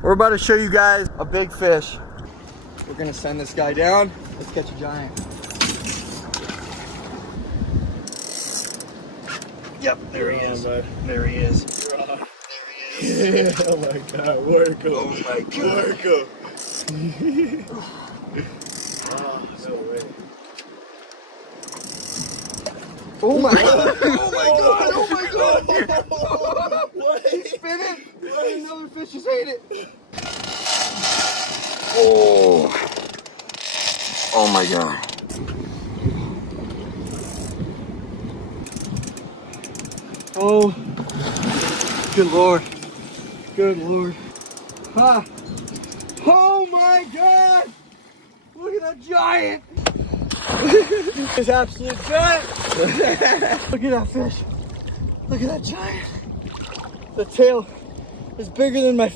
We're about to show you guys a big fish. We're gonna send this guy down. Let's catch a giant. Yep, there he is. There he is. There he is. Oh my god, work him. Oh my god. Work him. Oh, no way. Oh my god. Oh my god. Oh my god. What? He's spinning. Another fish just ate it. Oh. Oh my god. Oh. Good lord. Good lord. Ha. Oh my god. Look at that giant. This absolute giant. Look at that fish. Look at that giant. The tail is bigger than my